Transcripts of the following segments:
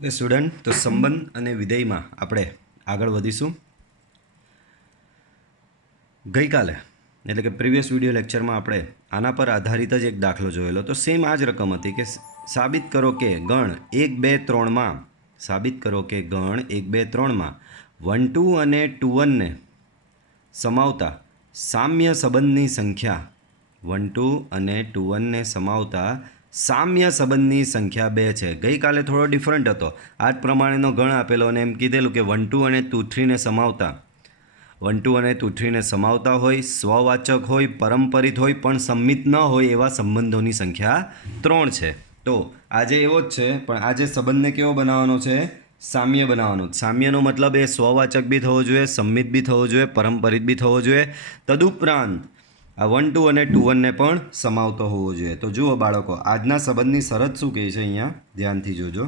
Okay student, तो संबंध અને વિધેયમાં આપણે આગળ વધીશું. ગઈકાલે એટલે કે પ્રીવિયસ વિડીયો લેક્ચરમાં આપણે આના પર આધારિત જ એક દાખલો જોયેલો. તો સેમ આ જ રકમ હતી કે સાબિત કરો કે ગણ 1 2 3માં ગણ 1 2 3માં 1 2 અને 2 1 ને સમાવતા સામ્ય સંબંધની સંખ્યા 1 2 અને 2 1 ને સમાવતા સામ્ય સંબંધની સંખ્યા 2 છે. ગઈકાલે થોડો ડિફરન્ટ હતો. આ જ પ્રમાણેનો ગણ આપેલો અને એમ કીધેલું કે 1 2 અને 2 3 ને સમાવતા 1 2 અને 2 3 ને સમાવતા હોય, સ્વવાચક હોય, પરંપરિત હોય પણ સંમિત ન હોય એવા સંબંધોની સંખ્યા 3 છે. તો આજે એવો જ છે, પણ આજે સંબંધને કેવો બનાવવાનો છે? સામ્ય બનાવવાનો. સામ્યનો મતલબ એ સ્વવાચક બી થવો જોઈએ, સંમિત બી થવો જોઈએ, પરંપરિત બી થવો જોઈએ. તદુપરાંત આ 1 2 અને 2 1 ને પણ સમાવતો હોવો જોઈએ. તો જુઓ બાળકો, આજના સંબંધની શરત શું કહે છે અહીંયા ધ્યાનથી જોજો.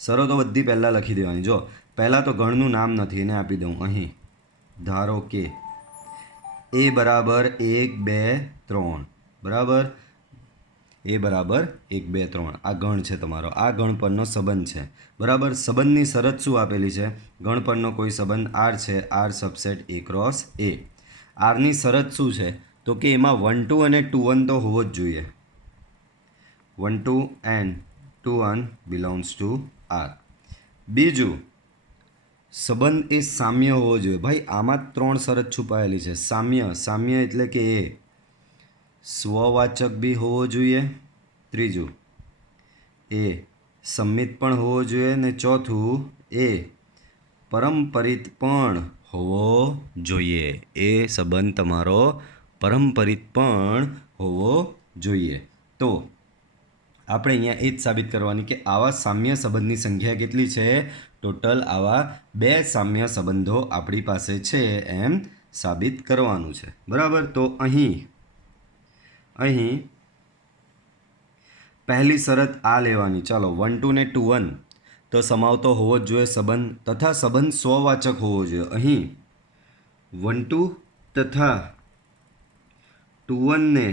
શરતો બધી પહેલાં લખી દેવાની. જો પહેલાં તો ગણનું નામ નથી, એને આપી દઉં અહીં. ધારો કે એ બરાબર 1 2 3 બરાબર, એ બરાબર 1 2 3 આ ગણ છે તમારો. આ ગણ પરનો સંબંધ છે બરાબર. સંબંધની શરત શું આપેલી છે? ગણ પરનો કોઈ સંબંધ આર છે, આર સબસેટ એ ક્રોસ એ. આરની શરત શું છે? તો કે એમાં 1 2 અને 2 1 તો હોવો જ જોઈએ. 1 2 એન્ડ 2 1 બિલોંગ્સ ટુ આર. બીજું, સંબંધ એ સામ્ય હોવો જોઈએ. ભાઈ આમાં 3 શરત છુપાયેલી છે. સામ્ય એટલે કે એ સ્વવાચક બી હોવો જોઈએ. ત્રીજું, એ સંમિત પણ હોવો જોઈએ. ને ચોથું, એ પરંપરિત પણ હોવો જોઈએ. એ સંબંધ તમારો પરંપરિત પણ હોવો જોઈએ. તો આપણે અહીંયા એ જ સાબિત કરવાની કે આવા સામ્ય સંબંધની સંખ્યા કેટલી છે? ટોટલ આવા 2 સામ્ય સંબંધો આપણી પાસે છે એમ સાબિત કરવાનું છે બરાબર. તો અહીં પહેલી શરત આ લેવાની. ચાલો 1 2 ને 2 1 તો સમાવતો હોવો જ જોઈએ સંબંધ, તથા સંબંધ સ્વવાચક હોવો જોઈએ. અહીં 1 2 તથા 2 1 ને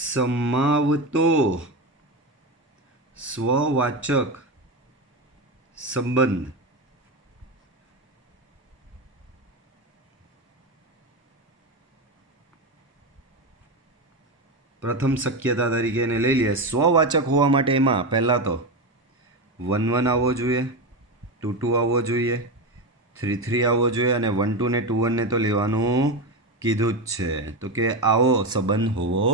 સમાવતો સ્વવાચક સંબંધ પ્રથમ શક્યતા તરીકે એને લઈ લઈએ. સ્વવાચક હોવા માટે એમાં પહેલાં તો 1 1 આવવો જોઈએ, 2 2 આવવો જોઈએ, 3 3 આવવો જોઈએ, અને 1 2 ને 2 1 ને તો લેવાનું કીધું જ છે. તો કે આવો સંબંધ હોવો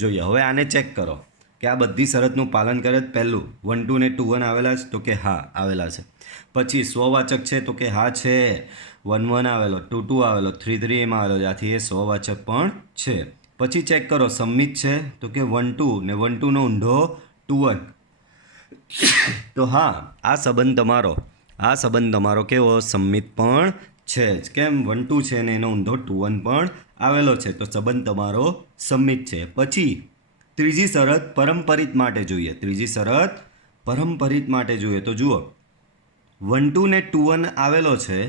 જોઈએ. હવે આને ચેક કરો કે આ બધી શરતનું પાલન કરે. પહેલું 1 2 ને 2 1 આવેલા છે? તો કે હા આવેલા છે. પછી સ્વવાચક છે? તો કે હા છે. 1 1 આવેલો, 2 2 આવેલો, 3 3 એમાં આવેલો, આથી એ સ્વવાચક પણ છે. પછી ચેક કરો સંમિત છે? તો કે 1 2 ને 1 2 નો ઊંધો 2 1. તો હા આ સંબંધ તમારો કેવો? સંમિત પણ છે જ. કેમ? 1 2 છે ને એનો ઊંધો 2 1 પણ આવેલો છે, તો સંબંધ તમારો સંમિત છે. પછી ત્રીજી શરત પરંપરિત માટે જોઈએ. તો જુઓ 1 2 ને 2 1 આવેલો છે.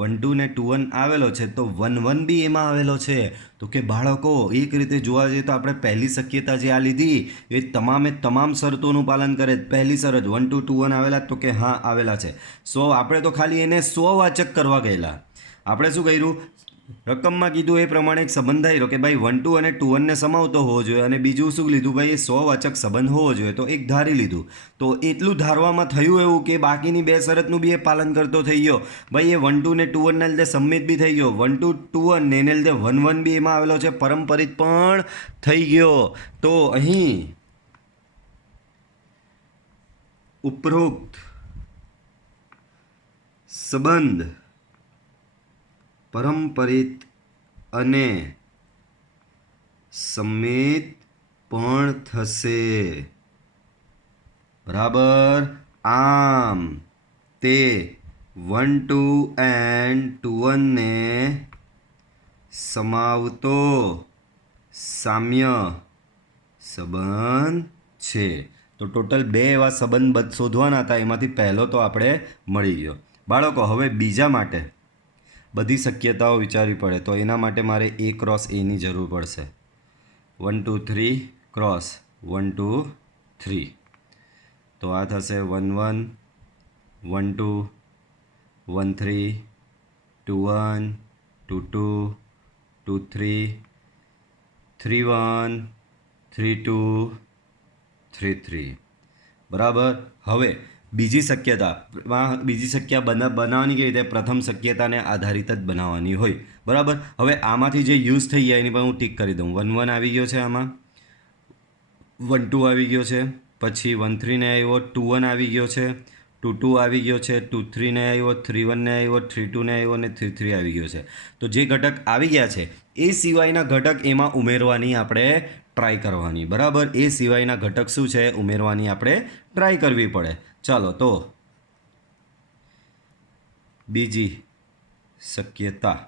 1 2 ને 2 1 આવેલો છે તો 1 1 બી એમાં આવેલો છે. તો કે બાળકો એક રીતે જોવા જઈએ તો આપણે પહેલી શક્યતા જે આ લીધી એ તમામ શરતોનું પાલન કરે. પહેલી શરત 1 2 2 1 આવેલા? તો કે હા આવેલા છે. આપણે તો ખાલી એને સ્વવાચક કરવા ગયેલા. આપણે શું કર્યું? રકમમાં કીધું એ પ્રમાણે એક સંબંધ આવ્યો કે ભાઈ 1 2 અને 2 1 ને સમાવતો હોવો જોઈએ, અને બીજું શું લીધું? ભાઈ એ સ્વવાચક સંબંધ હોવો જોઈએ, તો એક ધારી લીધું. તો એટલું ધારવામાં થયું એવું કે બાકીની 2 શરતનું બી એ પાલન કરતો થઈ ગયો. ભાઈ એ 1 2 ને 2 1 ના લીધે સંમિત બી થઈ ગયો. 1 2 2 1 ને એને લીધે 1 1 બી એમાં આવેલો છે, પરંપરિત પણ થઈ ગયો. તો અહીં ઉપરોક્ત સંબંધ પરંપરિત અને સંમિત પણ થશે બરાબર. આમ તે 1 2 એન્ડ 2 1 ને સમાવતો સામ્ય સંબંધ છે. તો ટોટલ 2 એવા સંબંધ શોધવાના હતા, એમાંથી પહેલો તો આપણે મળી ગયો. બાળકો હવે બીજા માટે બધી શક્યતાઓ વિચારવી પડે. તો એના માટે મારે એ ક્રોસ એની જરૂર પડશે. 1 2 3 ક્રોસ 1 2 3. तो आ थशे 1 1 1 2 1 3 2 1 2 2 2 3 3 1 3 2 3 3 બરાબર. હવે બીજી શક્યતા બનાવવાની કેવી રીતે? પ્રથમ શક્યતાને આધારિત જ બનાવવાની હોય. બરાબર. હવે આમાંથી જે યુઝ થઈ ગયા એની પર હું ટીક કરી દઉં. 1 1 આવી ગયો છે, આમાં 1 2 આવી ગયો છે, પછી 1 3 ને આવ્યો, 2 1 આવી ગયો છે, 2 2 આવી ગયો છે, 2 3 ને આવ્યો, 3 1 ને આવ્યો, 3 2 ને આવ્યો અને 3 3 આવી ગયો છે. તો જે ઘટક આવી ગયા છે એ સિવાયના ઘટક એમાં ઉમેરવાની આપણે ટ્રાય કરવાની. બરાબર. એ સિવાયના ઘટક શું છે ઉમેરવાની આપણે ટ્રાય કરવી પડે. ચાલો, તો બીજી શક્યતા,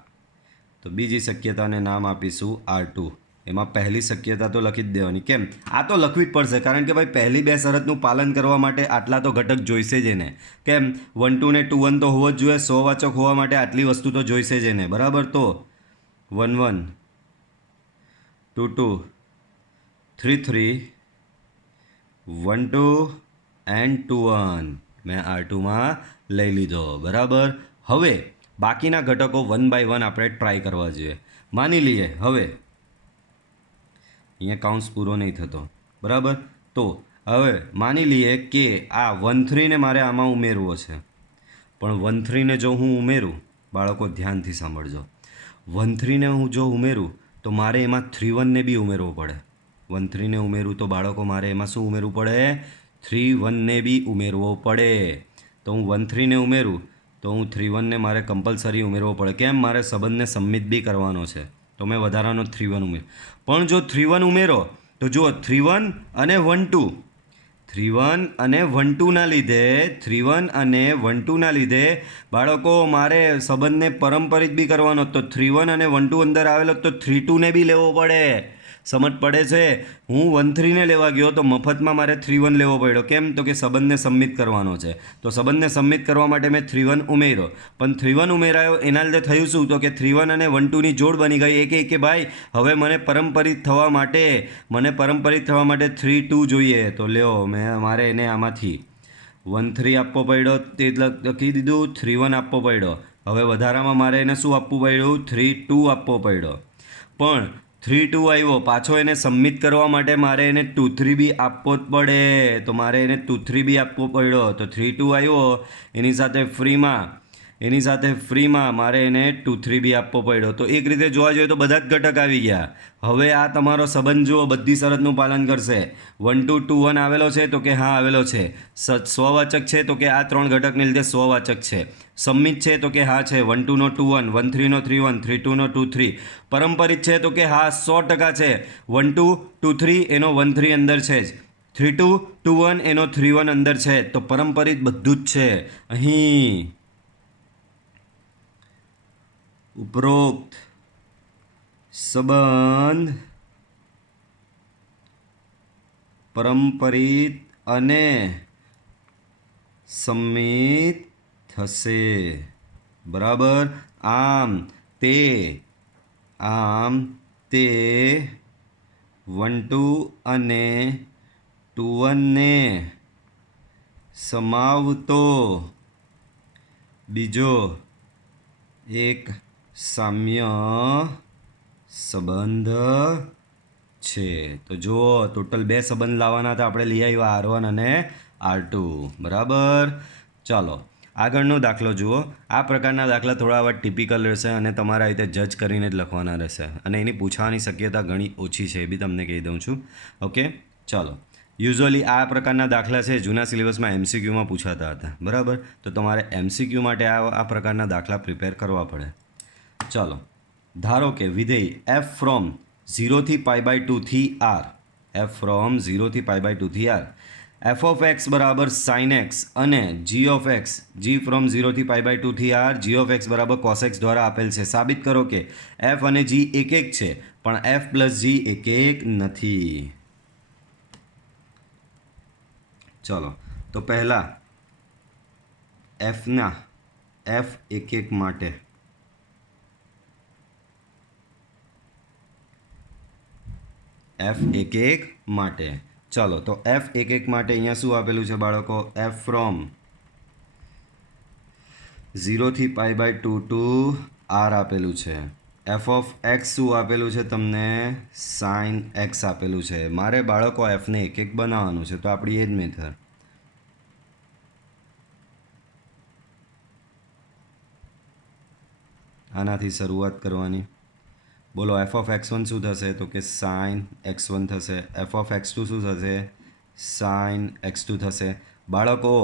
તો બીજી શક્યતાને નામ આપીશું R2. એમાં પહેલી શક્યતા તો લખી જ દેવાની. કેમ? આ તો લખવી જ પડશે, કારણ કે ભાઈ પહેલી બે શરતનું પાલન કરવા માટે આટલા તો ઘટક જોઈશે જ એને. કેમ? 1 2 ને 2 1 તો હોવો જ જોઈએ. 100 વાચક હોવા માટે આટલી વસ્તુ તો જોઈશે જ એને. બરાબર. તો 1 1 2 2 3 3 1 2 એન્ડ 2 1 મેં R2માં લઈ લીધો. બરાબર. હવે બાકીના ઘટકો 1 બાય 1 આપણે ટ્રાય કરવા જોઈએ. માની લઈએ હવે અહીંયા કાઉન્સ પૂરો નહીં થતો. બરાબર. તો હવે માની લઈએ કે આ 1 3 ને મારે આમાં ઉમેરવો છે, પણ 1 3 ને જો હું ઉમેરું, બાળકો ધ્યાનથી સાંભળજો, 1 3 ને હું જો ઉમેરું તો મારે એમાં 3 1 ને બી ઉમેરવો પડે. 1 3 ને ઉમેરું તો બાળકો મારે એમાં શું ઉમેરવું પડે? 3 1 ને બી ઉમેરવો પડે. તો હું 1 3 ને ઉમેરું તો હું 3 1 ને મારે કમ્પલસરી ઉમેરવો પડે. કેમ? મારે સંબંધને સબમિટ બી કરવાનો છે, તો મેં વધારાનો 3 1 ઉમેર. પણ જો 3 1 ઉમેરો તો જુઓ 3 1 અને 1 2, 3 1 અને 1 2 ના લીધે, 3 1 અને 1 2 ના લીધે બાળકો મારે સંબંધને પરંપરિત બી કરવાનો. તો 3 1 અને 1 2 અંદર આવેલો તો 3 2 ને બી લેવો પડે. સમજ પડે છે? હું 1 3 ને લેવા ગયો તો મફતમાં મારે 3 1 લેવો પડ્યો. કેમ? તો કે સંબંધને સબમિટ કરવાનો છે. તો સંબંધને સબમિટ કરવા માટે મેં 3 1 ઉમેર્યો, પણ 3 1 ઉમેરાયો એના લીધે થયું શું? તો કે 3 1 અને 1 2 ની જોડ બની ગઈ. એ કે ભાઈ હવે મને પરંપરિત થવા માટે 3 2 જોઈએ. તો લ્યો મારે એને આમાંથી 1 3 આપવો પડ્યો, તે લખી દીધું. 3 1 આપવો પડ્યો. હવે વધારામાં મારે એને શું આપવું પડ્યું? 3 2 આપવો પડ્યો. પણ 3 2 આવ્યો, પાછો એને સબમિટ કરવા માટે મારે એને 2 3 બી આપવો જ પડે. તો મારે એને 2 3 બી આપવો પડ્યો. તો 3 2 આવ્યો, એની સાથે ફ્રીમાં મારે એને 2 3 બી આપવો પડ્યો. તો એક રીતે જોવા જોઈએ તો બધા જ ઘટક આવી ગયા. હવે આ તમારો સંબંધ જુઓ, બધી શરતનું પાલન કરશે. 1 2 2 1 આવેલો છે તો કે હા આવેલો છે. સ્વવાચક છે તો કે આ 3 ઘટકને લીધે સ્વવાચક છે. સબમિટ છે તો કે હા છે. 1 2 નો 2 1, 1 3 નો 3 1, 3 2 નો 2 3. પરંપરિત છે તો કે હા 100% છે. 1 2 2 3 એનો 1 3 અંદર છે જ. 3 2 2 1 એનો 3 1 અંદર છે. તો પરંપરિત બધું જ છે. અહીં ઉપરોક્ત સંબંધ પરંપરિત અને સમિત થશે. બરાબર. આમ તે 1 2 અને 2 1 ને સમાવતો બીજો એક સામ્ય સંબંધ છે. તો જુઓ ટોટલ 2 સંબંધ લાવવાના હતા, આપણે લઈ આવ્યા R1 અને R2. બરાબર. ચાલો આગળનો દાખલો જુઓ. આ પ્રકારના દાખલા થોડા આવા ટિપિકલ રહેશે અને તમારા રીતે જજ કરીને જ લખવાના રહેશે, અને એની પૂછવાની શક્યતા ઘણી ઓછી છે, એ બી તમને કહી દઉં છું. ઓકે. ચાલો. યુઝ્યુઅલી આ પ્રકારના દાખલા છે જૂના સિલેબસમાં MCQમાં પૂછાતા હતા. બરાબર. તો તમારે MCQ માટે આ પ્રકારના દાખલા પ્રિપેર કરવા પડે. ચાલો. ધારો કે વિધેય f ફ્રોમ 0 થી π/2 થી r, f ફ્રોમ 0 થી π/2 થી r, f ઓફ x બરાબર sin x અને g ફ્રોમ 0 થી π/2 થી r, g ઓફ x બરાબર cos x દ્વારા આપેલ છે. સાબિત કરો કે f અને g એક એક છે પણ f પ્લસ g એક એક નથી. ચલો, તો પહેલા f એક એક માટે f એક એક માટે ચાલો તો એફ એક એક માટે અહીંયા શું આપેલું છે બાળકો? એફ ફ્રોમ 0 થી π/2 ટુ આર આપેલું છે. એફ ઓફ એક્સ શું આપેલું છે તમને? સાઇન એક્સ આપેલું છે. મારે બાળકો એફને એક એક બનાવવાનું છે, તો આપણી એ જ મેથડ. આનાથી શરૂઆત કરવાની. બોલો એફ ઓફ એક્સ વન શું થશે? તો કે સાઇન એક્સ વન થશે. એફ ઓફ એક્સ ટુ શું થશે? સાઇન એક્સ ટુ થશે. બાળકો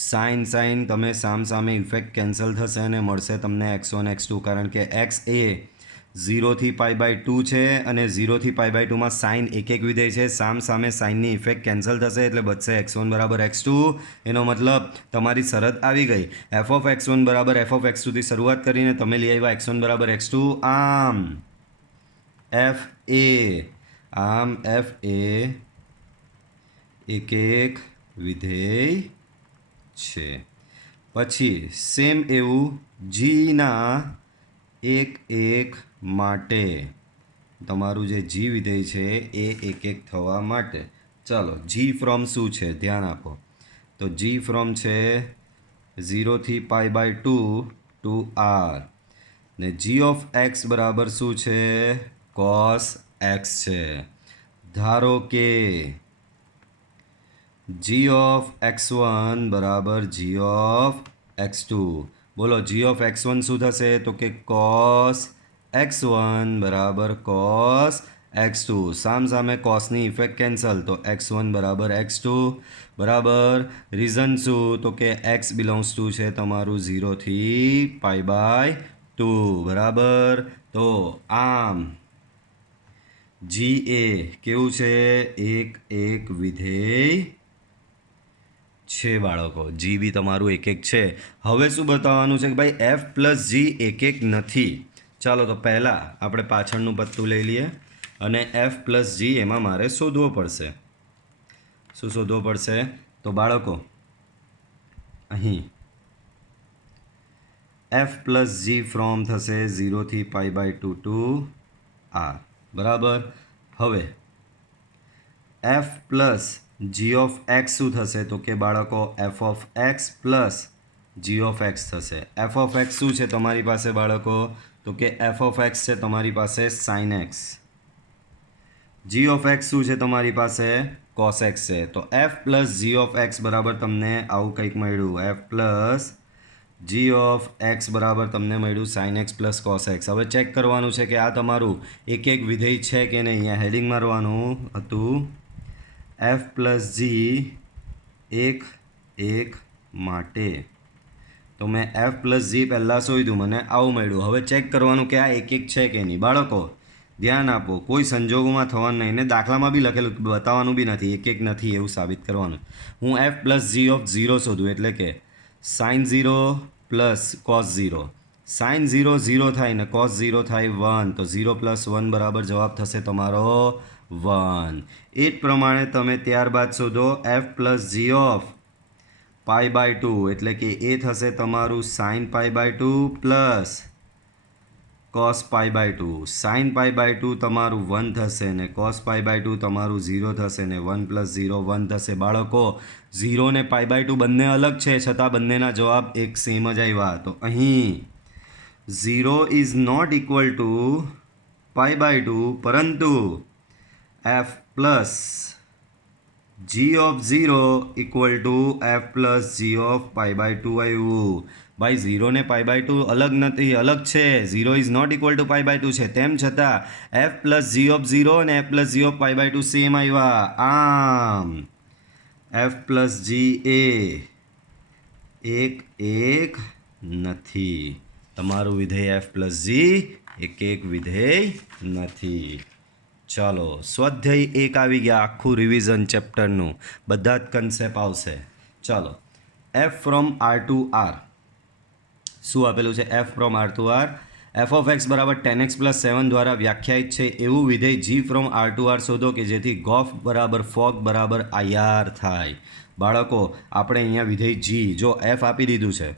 સાઇન સાઇન તમે સામે ઇફેક્ટ કેન્સલ થશે અને મળશે તમને એક્સ વન એક્સ ટુ, કારણ કે એક્સ એ 0 થી π/2 છે અને 0 થી π/2માં સાઇન એક એક વિધેય છે. સામે સાઇનની ઇફેક્ટ કેન્સલ થશે એટલે બચશે એક્સ વન બરાબર એક્સ ટુ. એનો મતલબ તમારી શરત આવી ગઈ. એફ ઓફ એક્સ વન બરાબર એફ ઓફ એક્સ ટુથી શરૂઆત કરીને તમે લઈ આવ્યા એક્સ વન બરાબર એક્સ ટુ. આમ એફ એ એક એક વિધેય છે. પછી સેમ એવું જીના એક એક માટે, તમારું જે જી વિધેય છે એ એક એક થવા માટે. ચાલો જી ફ્રોમ શું છે ધ્યાન આપો. તો જી ફ્રોમ છે 0 થી π/2 ટુ આર ને જી ઓફ એક્સ બરાબર શું છે? કોસ એક્સ છે. ધારો કે જી ઓફ એક્સ વન બરાબર જી ઓફ એક્સ ટુ. બોલો જી ઓફ એક્સ વન શું થશે? તો કે કોસ એક્સ વન બરાબર કોસ એક્સ ટુ. સામે કોસની ઇફેક્ટ કેન્સલ, તો એક્સ વન બરાબર એક્સ ટુ બરાબર. રીઝન શું? તો કે એક્સ બિલોંગ્સ ટુ છે તમારું 0 થી π/2 બરાબર. તો આમ જી એ કેવું છે? એક એક વિધેય છે બાળકો. જી બી તમારું એક એક છે. હવે શું બતાવવાનું છે કે ભાઈ એફ પ્લસ જી એક એક નથી. ચાલો તો પહેલાં આપણે પાછળનું પત્તું લઈ લઈએ અને એફ પ્લસ જી એમાં મારે શોધવો પડશે. શું શોધવો પડશે? તો બાળકો અહીં એફ પ્લસ જી ફ્રોમ થશે 0 થી π/2 ટુ આર બરાબર. હવે F plus G of X શું થશે? તો કે બાળકો F of X plus G of X થશે. એફ ઓફ એક્સ શું છે તમારી પાસે બાળકો? તો કે એફ ઓફ એક્સ છે તમારી પાસે sine X. G of X શું છે તમારી પાસે? કોસ એક્સ છે. તો F plus G of X બરાબર તમને આવું કંઈક મળ્યું. F plus G of X બરાબર તમને મળ્યું sine X plus cos X. હવે ચેક કરવાનું છે કે આ તમારું એક એક વિધેય છે કે નહીં. અહીંયા હેડિંગ મારવાનું હતું એફ પ્લસ જી એક એક માટે. તો મેં એફ પ્લસ જી પહેલાં શોધ્યું, મને આવું મળ્યું. હવે ચેક કરવાનું કે આ એક એક છે કે નહીં. બાળકો ધ્યાન આપો, કોઈ સંજોગોમાં થવાનું નહીં ને દાખલામાં બી લખેલું બતાવવાનું બી નથી એક એક નથી એવું સાબિત કરવાનું. હું એફ પ્લસ જી ઓફ 0 શોધું એટલે કે સાઇન 0 પ્લસ કોસ 0. સાઇન 0 0 થાય ને કોસ 0 થાય 1, તો 0 પ્લસ 1 બરાબર જવાબ થશે તમારો 1. એ જ પ્રમાણે તમે ત્યારબાદ શોધો એફ પ્લસ જી ઓફ π/2 એટલે કે એ થશે તમારું સાઇન π/2 પ્લસ કોસ π/2. સાઇન π/2 તમારું 1 થશે ને કોસ π/2 તમારું 0 થશે ને 1 પ્લસ 0 1 થશે. બાળકો 0 ને π/2 બંને અલગ છે છતાં બંનેના જવાબ એક સેમ જ આવ્યા. તો અહીં 0 ઇઝ નોટ ઇક્વલ ટુ π/2 પરંતુ f plus G of 0 equal to f plus G of π/2 આવ્યું. ભાઈ 0 ને π/2 અલગ નથી, અલગ છે. 0 ઇઝ નોટ ઇક્વલ ટુ π/2 છે, તેમ છતાં એફ પ્લસ જી ઓફ 0 અને f plus G of π/2 same આવ્યા. આમ એફ પ્લસ જી એ એક એક નથી. તમારું વિધેય એફ પ્લસ જી એક એક વિધેય નથી. ચાલો સ્વાધ્યાય એક આવી ગયા, આખું રિવિઝન ચેપ્ટરનું, બધા જ કન્સેપ્ટ આવશે. ચાલો F from R to R શું આપેલું છે? F from R to R F of X બરાબર 10x પ્લસ 7 દ્વારા વ્યાખ્યાયિત છે એવું વિધેય G from R to R શોધો કે જેથી ગોફ બરાબર ફોગ બરાબર આઈઆર થાય. બાળકો આપણે અહીંયા વિધેય જી, જો એફ આપી દીધું છે,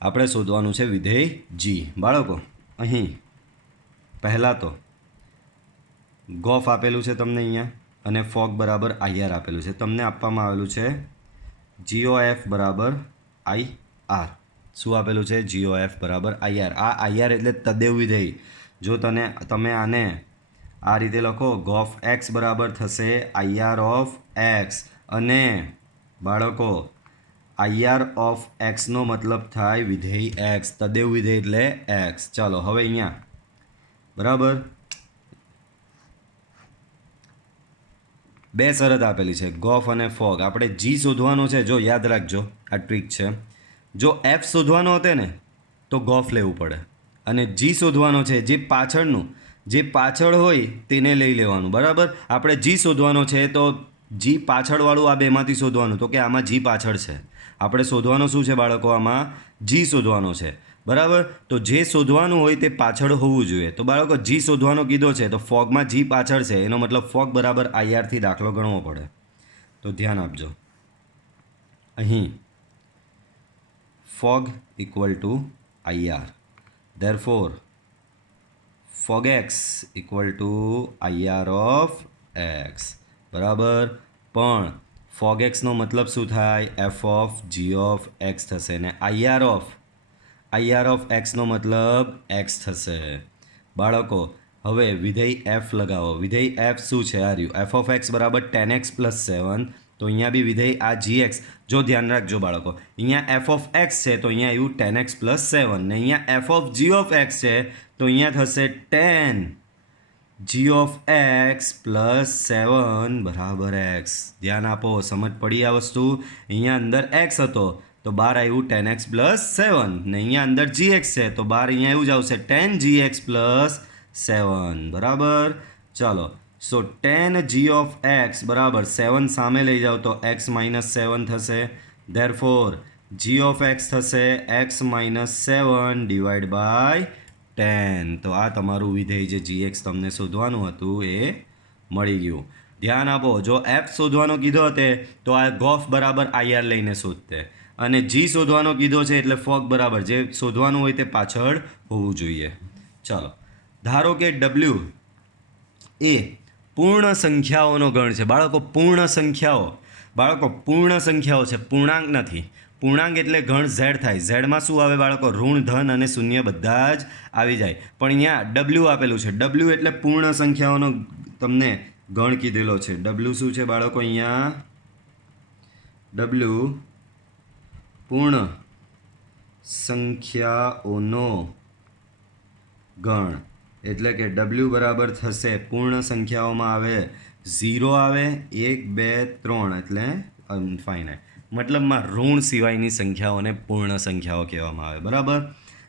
આપણે શોધવાનું છે વિધેય જી. બાળકો અહીં પહેલાં તો ગોફ આપેલું છે તમને અહીંયા અને ફોગ બરાબર IR આપેલું છે. તમને આપવામાં આવેલું છે GOF બરાબર IR. શું આપેલું છે? GOF બરાબર IR. આ IR એટલે તદેવ વિધેય. જો તમે આને આ રીતે લખો, GOF x બરાબર થશે IR ઓફ x, અને બાળકો IR ઓફ x નો મતલબ થાય વિધેય x, તદેવ વિધેય એટલે x. ચાલો હવે અહીંયા બરાબર બે શરત આપેલી છે, ગોફ અને ફોગ. આપણે જી શોધવાનો છે. જો યાદ રાખજો, આ ટ્રીક છે. જો એફ શોધવાનો હતો ને તો ગોફ લેવું પડે, અને જી શોધવાનો છે જે પાછળ હોય તેને લઈ લેવાનું. બરાબર, આપણે જી શોધવાનો છે તો જી પાછળવાળું આ બેમાંથી શોધવાનું. તો કે આમાં જી પાછળ છે, આપણે શોધવાનો શું છે બાળકો? આમાં જી શોધવાનો છે. બરાબર, તો જે શોધવાનું હોય તે પાછળ હોવું જોઈએ. તો બાળકો જી શોધવાનો કીધો છે તો ફોગમાં જી પાછળ છે, એનો મતલબ ફોગ બરાબર IR થી દાખલો ગણવો પડે. તો ધ્યાન આપજો, અહીં fog equal to IR, therefore fog X equal to IR of X. બરાબર, પણ ફોગ એક્સનો મતલબ શું થાય? F of G of X થશે, ને IR ઓફ એક્સનો મતલબ એક્સ થશે. બાળકો હવે વિધેય એફ લગાવો. વિધેય એફ શું છે? આ રહ્યું એફ ઓફ એક્સ બરાબર 10x + 7. તો અહીંયા બી વિધેય આ GX. જો ધ્યાન રાખજો બાળકો, અહીંયા એફ ઓફ એક્સ છે તો અહીંયા આવ્યું 10x + 7, ને અહીંયા F of G of X છે તો અહીંયા થશે 10 જી ઓફ એક્સ + 7 બરાબર એક્સ. ધ્યાન આપો, સમજ પડી આ વસ્તુ? અહીંયા અંદર એક્સ હતો તો બહાર આવ્યું 10x + 7, ને અહીંયા અંદર GX છે તો બહાર અહીંયા એવું જ આવશે 10GX + 7. બરાબર, ચાલો. સો 10 જી ઓફ એક્સ બરાબર 7 સામે લઈ જાઓ તો x - 7 થશે. ધેરફોર જી ઓફ એક્સ થશે x - 7 ડિવાઈડ બાય 10. તો આ તમારું વિધેય જે GX તમને શોધવાનું હતું એ મળી ગયું. ધ્યાન આપો, જો એફ શોધવાનો કીધો હતે તો આ ગોફ બરાબર IR લઈને શોધતે, અને જી શોધવાનો કીધો છે એટલે ફોગ બરાબર જે શોધવાનું હોય તે પાછળ હોવું જોઈએ. ચાલો, ધારો કે W એ પૂર્ણ સંખ્યાઓનો ગણ છે. બાળકો પૂર્ણ સંખ્યાઓ છે, પૂર્ણાંક નથી. પૂર્ણાંક એટલે ગણ ઝેડ થાય. ઝેડમાં શું આવે બાળકો? ઋણ, ધન અને શૂન્ય બધા જ આવી જાય. પણ અહીંયા W આપેલું છે. W એટલે પૂર્ણ સંખ્યાઓનો તમને ગણ કીધેલો છે. W શું છે બાળકો? અહીંયા W પૂર્ણ સંખ્યાઓનો ગણ, એટલે કે W બરાબર થશે, પૂર્ણ સંખ્યાઓમાં આવે 0 આવે, 1, 2, 3 એટલે અનફાઇનાઇટ. મતલબમાં ઋણ સિવાયની સંખ્યાઓને પૂર્ણ સંખ્યાઓ કહેવામાં આવે. બરાબર,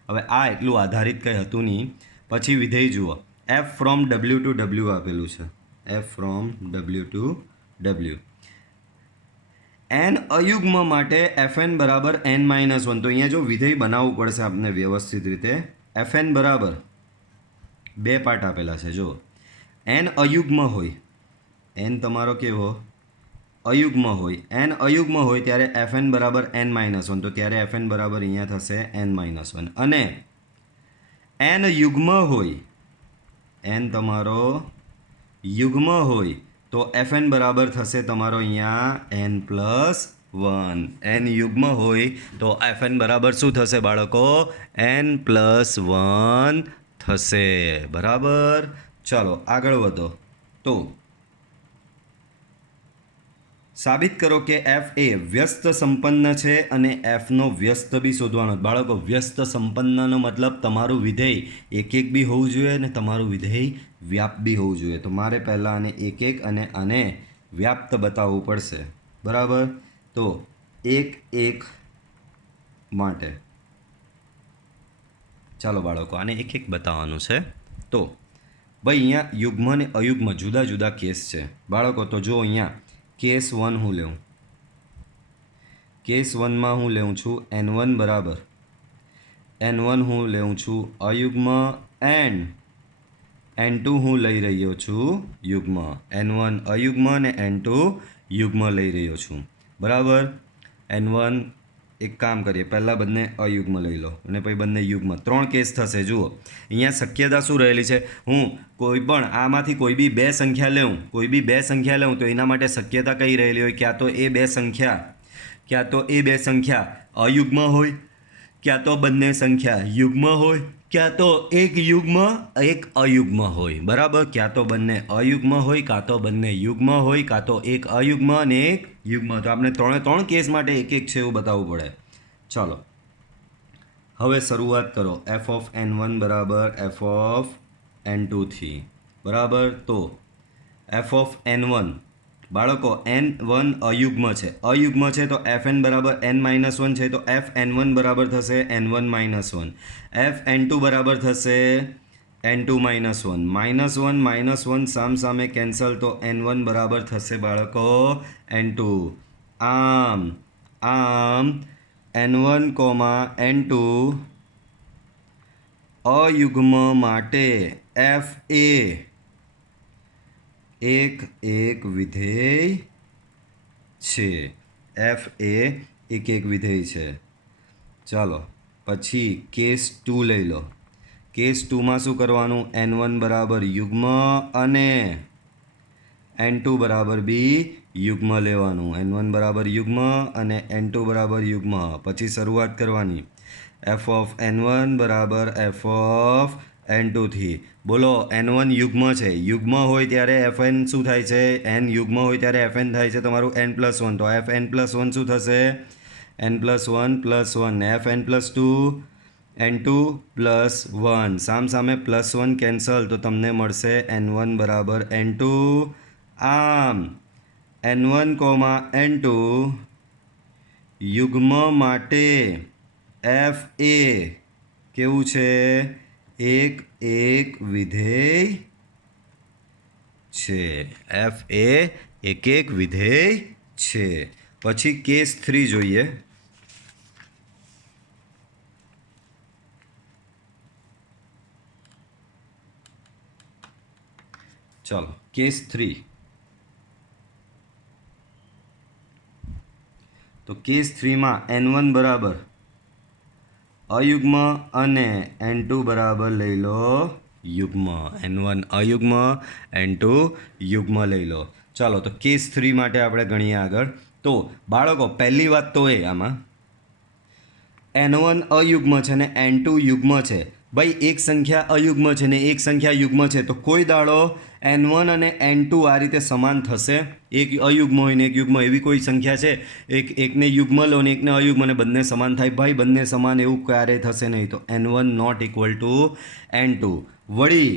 હવે આ એટલું આધારિત કંઈ હતું નહીં. પછી વિધેય જુઓ, F from W to W આપેલું છે. F from W to W. n અયુગ્મ માટે fn બરાબર n - 1. તો અહીંયા જો વિધેય બનાવવું પડશે આપણે વ્યવસ્થિત રીતે. fn બરાબર બે પાર્ટ આપેલા છે. જો n અયુગ્મ હોય, n તમારો કેવો? અયુગ્મ હોય. n અયુગ્મ હોય ત્યારે fn બરાબર n - 1. તો ત્યારે fn બરાબર અહીંયા થશે n - 1. અને n યુગ્મ હોય, n તમારો યુગ્મ હોય તો fn બરાબર થશે તમારો અહીંયા n + 1. n યુગ્મ હોય તો fn બરાબર શું થશે બાળકો? n + 1 થશે. બરાબર, ચાલો આગળ વધો. તો સાબિત કરો કે એફ એ વ્યસ્ત સંપન્ન છે અને એફનો વ્યસ્ત બી શોધવાનો. બાળકો વ્યસ્ત સંપન્નનો મતલબ તમારું વિધેય એક બી હોવું જોઈએ અને તમારું વિધેય વ્યાપ્ત બી હોવું જોઈએ. તો મારે પહેલાં આને એક અને આને વ્યાપ્ત બતાવવું પડશે. બરાબર, તો એક માટે ચાલો બાળકો આને એક બતાવવાનું છે. તો ભાઈ અહીંયા યુગ્મ અને અયુગ્મ જુદા જુદા કેસ છે બાળકો. તો જો અહીંયા કેસ 1 હું લેવું, કેસ 1માં હું લેવું છું n1 બરાબર n1 હું લેવું છું અયુગ્મ, એન્ડ n2 હું લઈ રહ્યો છું યુગ્મ. n1 અયુગ્મ અને n2 યુગ્મ લઈ રહ્યો છું. બરાબર, n1 એક કામ કરીએ, પહેલાં બંને અયુગ્મ લઈ લો અને પછી બંને યુગ્મ. 3 કેસ થશે. જુઓ અહીંયા શક્યતા શું રહેલી છે, હું કોઈ પણ આમાંથી કોઈ બી બે સંખ્યા લઉં તો એના માટે શક્યતા કઈ રહેલી હોય, ક્યાં તો એ બે સંખ્યા અયુગ્મ હોય, ક્યાં તો બંને સંખ્યા યુગ્મ હોય, ક્યાં તો એક યુગ્મ એક અયુગ્મ હોય. બરાબર, ક્યાં તો બંને અયુગ્મ હોય, કાં તો બંને યુગ્મ હોય, કાં તો એક અયુગ્મ અને એક યુગ્મ. તો આપણે 3 કેસ માટે એક છે એવું બતાવવું પડે. ચાલો હવે શરૂઆત કરો. એફ ઓફ n1 બરાબર એફ ઓફ n2 થી. બરાબર, તો એફ ઓફ n1 બાળકો n1 અયુગ્મ છે તો fn બરાબર n-1 છે તો f n1 બરાબર થશે n1-1. f n2 બરાબર થશે n2-1. -1 સામે કેન્સલ તો n1 બરાબર થશે બાળકો n2. આમ n1, n2 અયુગ્મ માટે f એ એક વિધેય છે. f એ એક વિધેય છે. ચાલો પછી કેસ 2 લઈ લો. કેસ 2માં શું કરવાનું, n1 બરાબર યુગ્મ અને n2 બરાબર બી યુગ્મ લેવાનું. n1 બરાબર યુગ્મ અને n2 બરાબર યુગ્મ. પછી શરૂઆત કરવાની. એફ ઓફ n1 બરાબર એફ ઓફ n2 થી. બોલો n1 યુગ્મ છે, યુગ્મ હોય ત્યારે fn શું થાય છે, n યુગ્મ હોય ત્યારે fn થાય છે તમારું n+1. તો f n+1 શું થશે, n+1+1. f n+2 n2+1. સામે +1 કેન્સલ તો તમને મળશે n1 બરાબર n2. આમ n1, n2 યુગ્મ માટે f એ કેવું છે, એક વિધેય છે. f એ એક વિધેય છે. પછી કેસ 3 જોઈએ. ચાલો કેસ 3. તો કેસ 3માં n1 બરાબર અયુગ્મ અને n2 બરાબર લઈ લો યુગ્મ. n1 અયુગ્મ, n2 યુગ્મ લઈ લો. ચાલો તો કેસ 3 માટે આપણે ગણીએ આગળ. તો બાળકો પહેલી વાત તો એ આમાં n1 અયુગ્મ છે ને n2 યુગ્મ છે. ભાઈ એક સંખ્યા અયુગ્મ છે ને એક સંખ્યા યુગ્મ છે તો કોઈ દાડો n1 અને n2 આ રીતે સમાન થશે? એક અયુગ્મ હોય ને એક યુગ્મ, એવી કોઈ સંખ્યા છે એકને યુગ્મ લો ને એકને અયુગ્મ અને બંને સમાન થાય? ભાઈ બંને સમાન એવું ક્યારેય થશે નહીં. તો n1 not equal to n2. વળી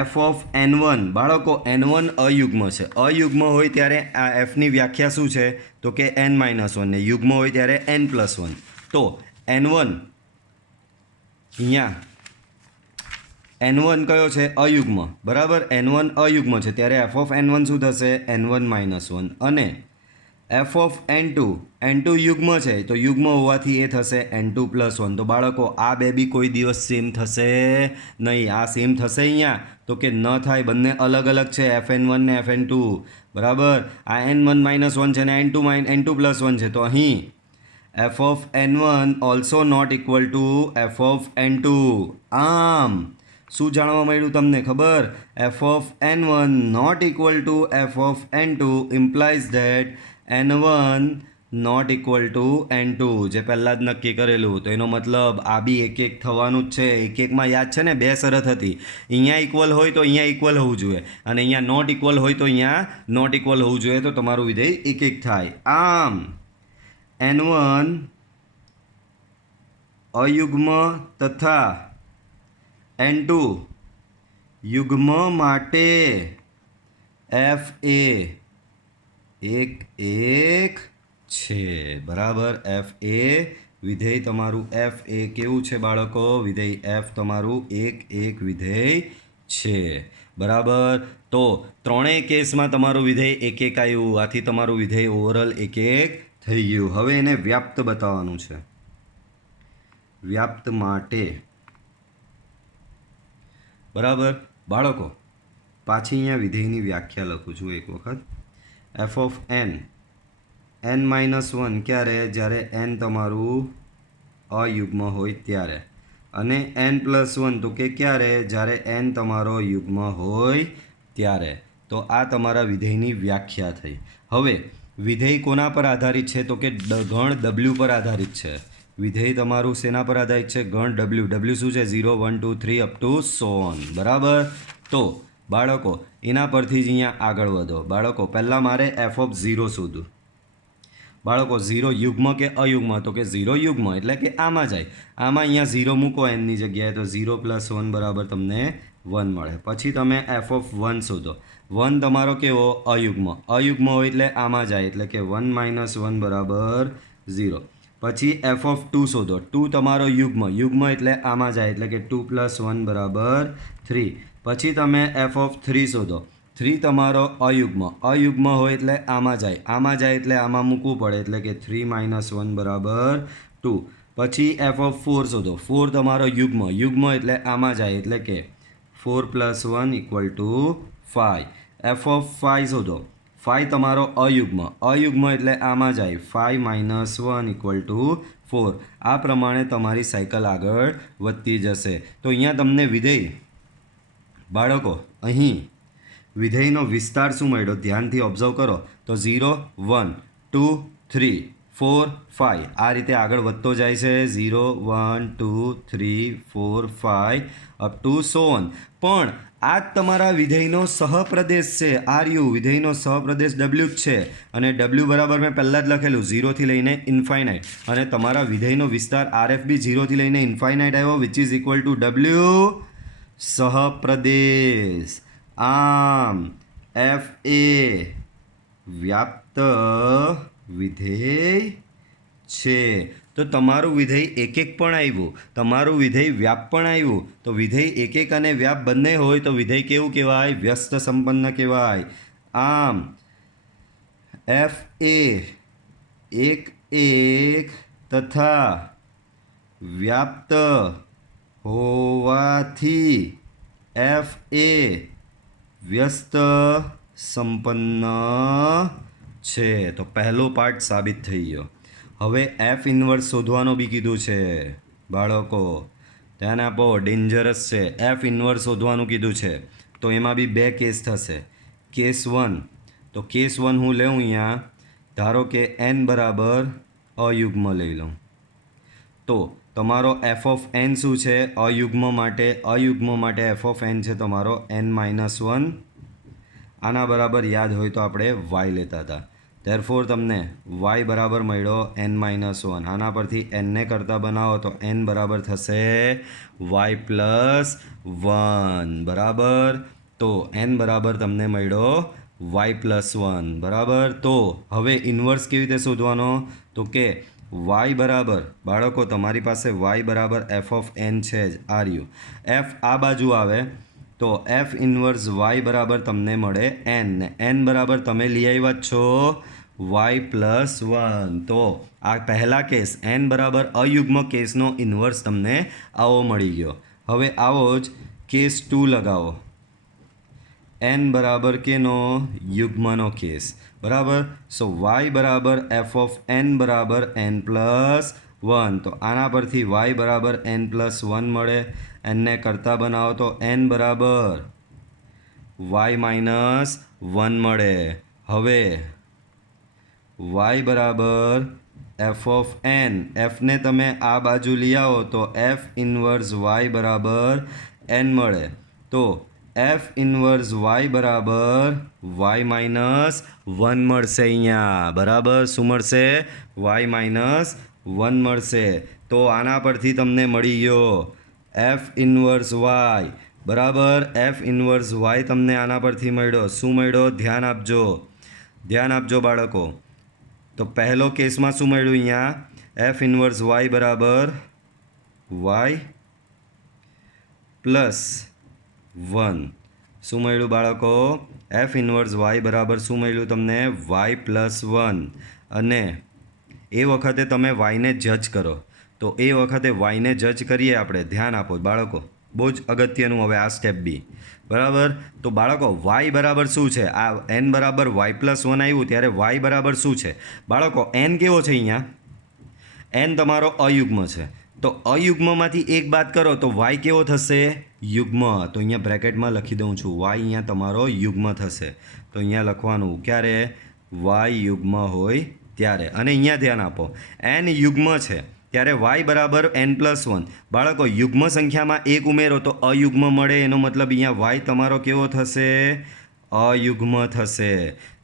એફ ઓફ n1 બાળકો n1 અયુગ્મ છે. અયુગ્મ હોય ત્યારે આ એફની વ્યાખ્યા શું છે, તો કે n-1 ને યુગ્મ હોય ત્યારે n+1. તો n1 અહીંયા n1 કયો છે, અયુગ્મ. બરાબર, n1 અયુગ્મ છે ત્યારે એફ ઓફ n1 શું થશે, n1-1. અને એફ ઓફ n2 યુગ્મ છે તો યુગ્મ હોવાથી એ થશે n2+1. તો બાળકો આ બે બી કોઈ દિવસ સેમ થશે નહીં. આ સેમ થશે અહીંયા તો કે ન થાય, બંને અલગ છે, fn1 ને fn2. બરાબર, આ n1-1 છે ને n2+1 છે. તો અહીં F of n1 also not equal to F of n2. આમ શું જાણવા મળ્યું તમને ખબર, F of n1 not equal to F of n2 implies that n1 not equal to n2. જે પહેલાં જ નક્કી કરેલું, તો એનો મતલબ આ બી એક થવાનું જ છે. એકમાં યાદ છે ને બે શરત હતી, અહીંયા ઇક્વલ હોય તો અહીંયા ઇક્વલ હોવું જોઈએ અને અહીંયા નોટ ઇક્વલ હોય તો અહીંયા નોટ ઇક્વલ હોવું જોઈએ. તો તમારું વિધેય એક થાય. આમ n1 અયુગ્મ તથા n2 યુગ્મ માટે f એ એક છે. બરાબર, f એ વિધેય તમારું f એ કેવું છે બાળકો, વિધેય f તમારું એક વિધેય છે. બરાબર, તો ત્રણેય કેસમાં તમારું વિધેય એક આવ્યું. આથી તમારું વિધેય ઓવરઓલ એક થઈ ગયું. હવે એને વ્યાપ્ત બતાવવાનું છે. વ્યાપ્ત માટે બરાબર બાળકો, પાછી અહીંયા વિધેયની વ્યાખ્યા લખું છું એક વખત. એફ ઓફ n n-1 ક્યારે? જ્યારે n તમારું અયુગ્મ હોય ત્યારે. અને n+1 તો કે ક્યારે? જ્યારે n તમારો યુગ્મ હોય ત્યારે. તો આ તમારા વિધેયની વ્યાખ્યા થઈ. હવે વિધેય કોના પર આધારિત છે? તો કે ગણ w પર આધારિત છે. વિધેય તમારું શેના પર આધારિત છે? ગણ w શું છે? 0 1 2 3 અપ ટુ સો ઓન. બરાબર. તો બાળકો એના પરથી જ અહીંયા આગળ વધો. બાળકો પહેલાં મારે f(0) શોધવું. બાળકો 0 યુગ્મ કે અયુગ્મ? તો કે 0 યુગ્મ એટલે કે આમાં જાય. આમાં અહીંયા 0 મૂકો એનની જગ્યાએ તો 0 + 1 બરાબર તમને 1 મળે. પછી તમે f(1) શોધો. 1 તમારો કેવો? અયુગ્મ. અયુગ્મ હોય એટલે આમાં જાય એટલે કે 1 - 1 બરાબર 0. પછી f(2) શોધો. 2 તમારો યુગ્મ. યુગ્મ એટલે આમાં જાય એટલે કે 2 + 1 બરાબર 3. પછી તમે f(3) શોધો. 3 તમારો અયુગ્મ. અયુગ્મ હોય એટલે આમાં જાય. આમાં જાય એટલે આમાં મૂકવું પડે એટલે કે 3 - 1 બરાબર 2. પછી f(4) શોધો. 4 તમારો યુગ્મ. યુગ્મ એટલે આમાં જાય એટલે કે 4 + 1 = 5. f(5) શોધો. 5 તમારો અયુગ્મ. અયુગ્મ એટલે આમાં જાય. 5 - 1 = 4. આ પ્રમાણે તમારી સાયકલ આગળ વધતી જશે. તો અહીંયા તમને વિધેય બાળકો અહીં વિધેયનો વિસ્તાર શું મળ્યો? ધ્યાનથી ઓબ્ઝર્વ કરો તો 0 1 2 3 4 5 આ રીતે આગળ વધતો જાય છે. 0 1 2 3 4 5 અપ ટુ સો ઓન. પણ આ જ તમારા વિધેયનો સહપ્રદેશ છે. આર વિધેયનો સહપ્રદેશ w જ છે. અને w બરાબર મેં પહેલાં જ લખેલું 0 થી લઈને ઇન્ફાઇનાઇટ. અને તમારા વિધેયનો વિસ્તાર RF બી 0 થી લઈને ઇન્ફાઇનાઇટ આવ્યો which is equal to w સહપ્રદેશ. આમ f(a) વ્યાપ્ત વિધેય છે. તો તમારું વિધેય એક પણ આવ્યું. તમારું વિધેય વ્યાપ પણ આવ્યું. તો વિધેય એક અને વ્યાપ બંને હોય તો વિધેય કેવું કહેવાય? વ્યસ્ત સંપન્ન કહેવાય. આમ f(a) એક તથા વ્યાપ્ત હોવાથી f(a) વ્યસ્ત સંપન્ન છે. તો પહેલો પાર્ટ સાબિત થઈ ગયો. હવે f(1) શોધવાનું બી કીધું છે. બાળકો ધ્યાન આપો, ડેન્જરસ છે. f(1) શોધવાનું કીધું છે. તો એમાં બી બે કેસ થશે. કેસ 1 તો કેસ 1 હું લઉં અહીંયા. ધારો કે n બરાબર અયુગ્મ લઈ લઉં. તો તમારો f(n) શું છે? અયુગ્મ માટે f(n) છે તમારો n-1. આના બરાબર યાદ હોય તો આપણે y લેતા હતા. ધેરફોર તમને y બરાબર મળ્યો n-1. આના પરથી n ને કરતાં બનાવો તો n બરાબર થશે y + 1 બરાબર. તો n બરાબર તમને મળ્યો y + 1 બરાબર. તો હવે ઇન્વર્સ કેવી રીતે શોધવાનો? તો કે y બરાબર બાળકો તમારી પાસે y બરાબર f(n) છે જ. f આ બાજુ આવે તો f(1) y બરાબર તમને મળે n. ને n બરાબર તમે લઈ આવ્યા જ છો y + 1. તો આ પહેલા કેસ n બરાબર અયુગ્મ કેસનો ઇન્વર્સ તમને આવો મળી ગયો. હવે આવો જ કેસ 2 લગાવો. n બરાબર કેનો? યુગ્મનો કેસ. બરાબર. સો y બરાબર f(n) બરાબર n+1. તો આના પરથી y બરાબર n+1 મળે. n ને કરતાં બનાવો તો n બરાબર y - 1 મળે. હવે y બરાબર f(n). f ને તમે આ બાજુ લઈ આવો તો f(1) y બરાબર n મળે. તો f(1) y બરાબર y - 1 મળશે અહીંયા. બરાબર. શું મળશે? y - 1 મળશે. તો આના પરથી તમને મળી ગયો f(1) y બરાબર. f(1) y તમને આના પરથી મળ્યો. શું મળ્યો? ધ્યાન આપજો બાળકો. તો પહેલો કેસમાં શું મળ્યું? અહીંયા f(1) y બરાબર y + 1. શું મળ્યું બાળકો? f(1) y બરાબર શું મળ્યું તમને? y + 1. અને એ વખતે તમે yને જજ કરો. તો એ વખતે yને જજ કરીએ આપણે. ધ્યાન આપો બાળકો, બહુ જ અગત્યનું હવે આ સ્ટેપ બી. બરાબર. તો બાળકો વાય બરાબર શું છે? આ એન બરાબર y+1 આવ્યું ત્યારે વાય બરાબર શું છે? બાળકો એન કેવો છે અહીંયા? એન તમારો અયુગ્મ છે. તો અયુગ્મમાંથી એક બાદ કરો તો વાય કેવો થશે? યુગ્મ. તો અહીંયા બ્રેકેટમાં લખી દઉં છું, વાય અહીંયા તમારો યુગ્મ થશે. તો અહીંયા લખવાનું ક્યારે? વાય યુગ્મ હોય ત્યારે. અને અહીંયા ધ્યાન આપો, એન યુગ્મ છે ત્યારે વાય બરાબર n+1. બાળકો યુગ્મ સંખ્યામાં એક ઉમેરો તો અયુગ્મ મળે, એનો મતલબ અહીંયા વાય તમારો કેવો થશે? અયુગ્મ થશે.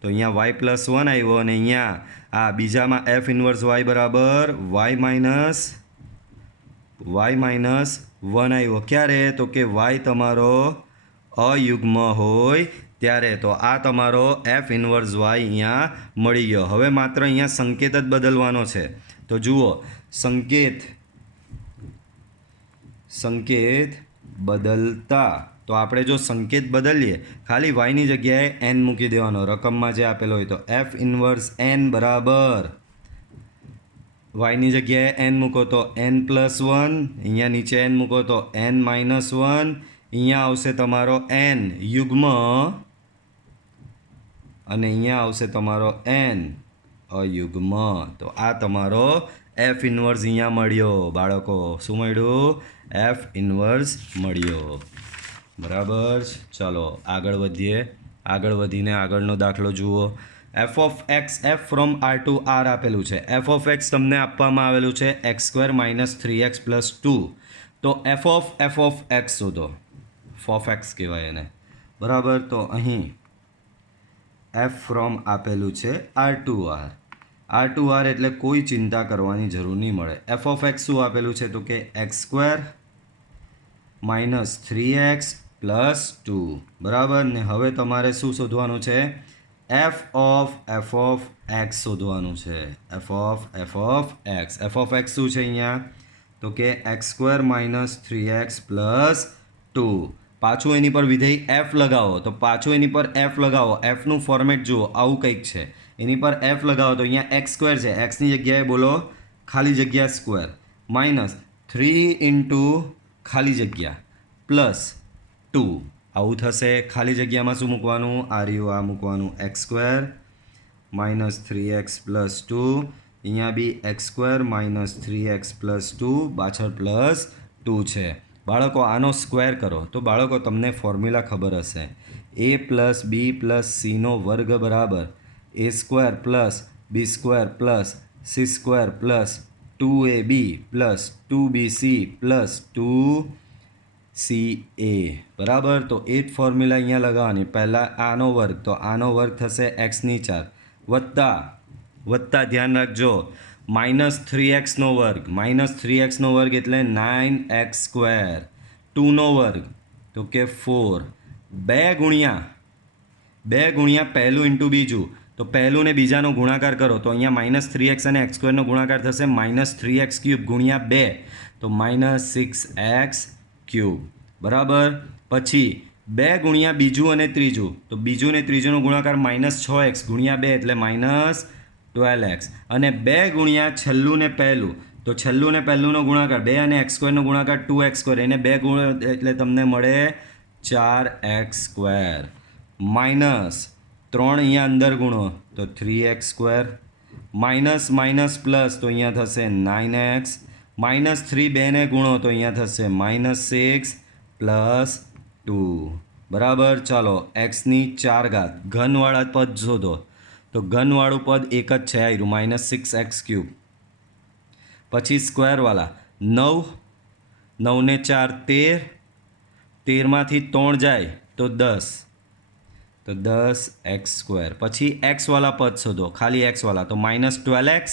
તો અહીંયા y+1 આવ્યો અને અહીંયા આ બીજામાં એફ ઇન્વર્સ વાય બરાબર y-1 આવ્યો. ક્યારે? તો કે વાય તમારો અયુગ્મ હોય ત્યારે. તો આ તમારો એફ ઇન્વર્સ વાય અહીંયા મળી ગયો. હવે માત્ર અહીંયા સંકેત જ બદલવાનો છે. તો જુઓ, સંકેત બદલતા તો આપણે જો સંકેત બદલીએ, ખાલી વાયની જગ્યાએ એન મૂકી દેવાનો રકમમાં જે આપેલો હોય. તો એફ ઇન્વર્સ એન બરાબર વાયની જગ્યાએ એન મૂકો તો n+1, અહીંયા નીચે એન મૂકો તો n-1, અહીંયા આવશે તમારો એન યુગ્મ અને અહીંયા આવશે તમારો એન અયુગ્મ. તો આ તમારો એફ ઇન્વર્સ અહીંયા મળ્યો. બાળકો શું મળ્યું? એફ ઇન્વર્સ મળ્યો. બરાબર. ચલો આગળ વધીએ. આગળ વધીને આગળનો દાખલો જુઓ. F of X, F from R to R આપેલું છે. એફ ઓફ એક્સ તમને આપવામાં આવેલું છે x² - 3x + 2. તો એફ ઓફ એક્સ શોધો. ઓફ એક્સ કહેવાય એને. બરાબર. તો અહીં એફ ફ્રોમ આપેલું છે આર ટુ આર એટલે કોઈ ચિંતા કરવાની જરૂર નહીં મળે. એફ ઓફ એક્સ શું આપેલું છે? તો કે x² - 3x + 2. બરાબર. ને હવે તમારે શું શોધવાનું છે? એફ ઓફ એક્સ શોધવાનું છે. એફ ઓફ એક્સ શું છે અહીંયા? તો કે x² - 3x + 2. પાછું એની પર વિધેય એફ લગાવો. તો પાછું એની પર એફ લગાવો. એફનું ફોર્મેટ જુઓ, આવું કંઈક છે. એની પર એફ લગાવો તો અહીંયા x² છે, એક્સની જગ્યાએ બોલો ખાલી જગ્યા સ્ક્વેર -3 * ખાલી જગ્યા +2. આવું થશે. ખાલી જગ્યામાં શું મૂકવાનું? આ મૂકવાનું x² - 3x + 2. અહીંયા બી x² - 3x + 2, પાછળ +2 છે. બાળકો આનો સ્ક્વેર કરો. તો બાળકો તમને ફોર્મ્યુલા ખબર હશે, a + b + c² બરાબર a² + b² + c² + 2ab + 2bc + 2ca. બરાબર. તો એ જ ફોર્મ્યુલા અહીંયા લગાવવાની. પહેલાં આનો વર્ગ, તો આનો વર્ગ થશે x⁴ વત્તા ધ્યાન રાખજો -3x નો વર્ગ. -3x નો વર્ગ એટલે 9x². 2નો વર્ગ તો કે 4. 2 ગુણ્યા પહેલું ઇન્ટુ બીજું. તો પહેલું ને બીજાનો ગુણાકાર કરો તો અહીંયા -3x અને x² નો ગુણાકાર થશે -3x³ ગુણ્યા 2 તો -6x³. બરાબર. પછી 2 ગુણ્યા બીજું અને ત્રીજું, તો બીજું ને ત્રીજુંનો ગુણાકાર -6x ગુણ્યા 2 એટલે -12x. અને 2 ગુણ્યા છેલ્લું ને પહેલું, તો છેલ્લું ને પહેલુંનો ગુણાકાર 2 અને x² નો ગુણાકાર 2x², એને 2 ગુણ એટલે તમને મળે 4x². -3 અહીંયા અંદર ગુણો તો 3x². માઇનસ પ્લસ તો અહીંયા થશે 9x. -3 2ને ગુણો તો અહીંયા થશે -6 + 2. બરાબર. ચાલો x⁴ ઘનવાળા પદ શોધો. તો ઘનવાળું પદ એક જ છે, આવ્યું -6x³. પછી સ્ક્વેરવાળા 9 ને 4 13, 13માંથી 3 જાય તો 10, તો 10x². પછી એક્સવાળા પદ શોધો, ખાલી એક્સવાળા. તો -12x